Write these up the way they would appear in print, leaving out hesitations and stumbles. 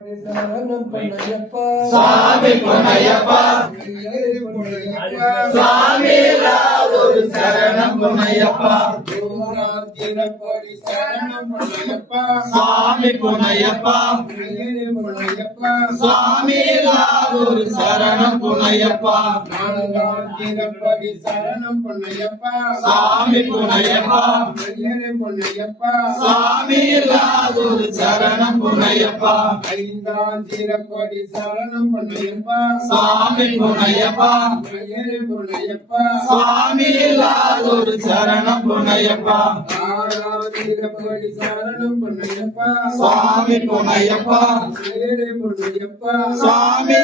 சரணம் பொன்னையப்பா சுவாமி பொன்னையப்பா சுவாமி ஒரு சரணம் பொன்னையப்பா சரணம் பொன்னையப்பா சுவாமி பொன்னையப்பா சுவாமி ஒரு சரணம் பொன்னையப்பா சரணம் பொன்னையப்பா சுவாமி பொன்னையப்பா பொன்னையப்பா சுவாமி ஒரு சரணம் பொன்னையப்பா ஐந்தாம் திருப்படி சரணம் பொன்னையப்பா சுவாமி பொன்னையப்பா பொன்னையப்பா சுவாமி ஒரு சரணம் பொன்னையப்பா ஆறாம் திருப்படி சரணம் பொன்னையப்பா சுவாமி பொன்னையப்பா பொன்னையப்பா சுவாமி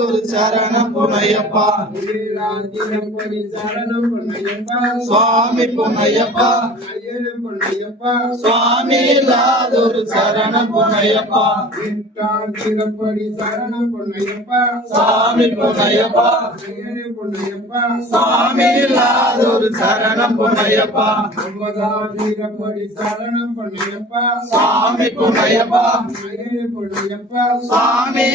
ஒரு சரணம் பொன்னையப்பா ஏழாம் திருப்படி சரணம் பொன்னையப்பா சுவாமி பொன்னையப்பா பொன்னையப்பா சுவாமி ஒரு சரணம் பொன்னையப்பா எட்டாம் திருப்படி சரணம் பொன்னையப்பா சுவாமி பொன்னையப்பா பொன்னையப்பா சுவாமி ஒரு சரணம் பொன்னையப்பா ஒன்பதாம் திருப்படி சரணம் பொன்னையப்பா சுவாமி பொன்னையப்பா பொன்னையப்பா சுவாமி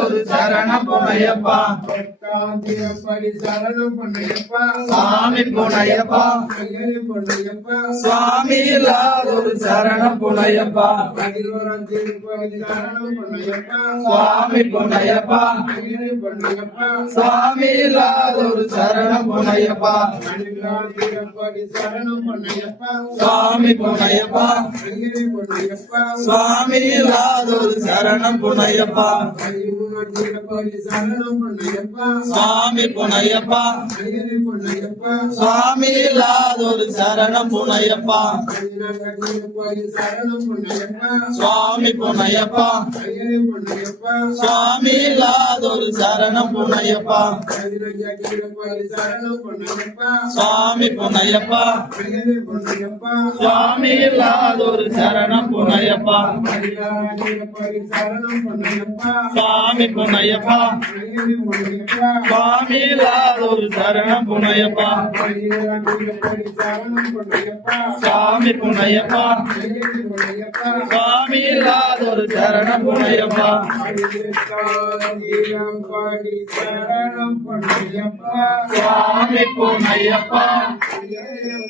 ஒரு சரணம் பொன்னையப்பா எட்டாம் திருப்படி சரணம் பொன்னையப்பா சுவாமி பொன்னையப்பா பொன்னையப்பா சுவாமி ஒரு சரணம் பொன்னையப்பா பதினோராம் திருப்பதி சரணம் பொன்னையப்பா சுவாமி பொன்னையப்பா பொன்னையப்பா சுவாமி ஒரு சரணம் பொன்னையப்பா பன்னிரெண்டாம் திருப்பதி சரணம் பொன்னையப்பா சுவாமி பொன்னையப்பா பொன்னையப்பா சுவாமி ஒரு சரணம் பொன்னையப்பா பதிமூணாம் திருப்பதி சரணம் பொன்னையப்பா சுவாமி பொன்னையப்பா பொன்னையப்பா சுவாமி ஒரு சரணம் பொன்னையப்பா பதினான்காம் திருப்பதி சரணம் பொன்னையப்பா சுவாமி பொன்னையப்பா பொன்னையப்பா சுவாமி ஒரு சரணம் பொன்னையப்பா பதினஞ்சாம் திருப்பதி சரணம் பொன்னையப்பா சுவாமி பொன்னையப்பா பொன்னையப்பா சுவாமி ஒரு சரணம் பொன்னையப்பா பதினாறாம் திருப்பதி சரணம் பொன்னையப்பா சுவாமி பொன்னையப்பா பொன்னையப்பா சுவாமி ஒரு சரணம் பொன்னையப்பா பதினேழாம் திருப்பதி சரணம் பொன்னையப்பா சுவாமி பொன்னையப்பா பொன்னையப்பா சுவாமி ஒரு சரணம் பொன்னையப்பா பதினெட்டாம் திருப்பதி சரணம் பொன்னையப்பா சுவாமி பொன்னையப்பா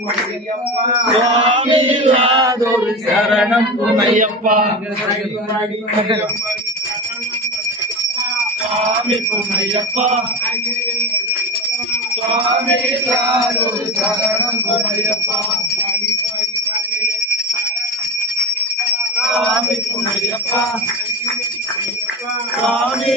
பொன்னையப்பா சுவாமி ஒரு சரணம் பொன்னையப்பா சுவாமி பொன்னையப்பா சுவாமி ஒரு சரணம் பொன்னையப்பா சுவாமி பொன்னையப்பா சுவாமி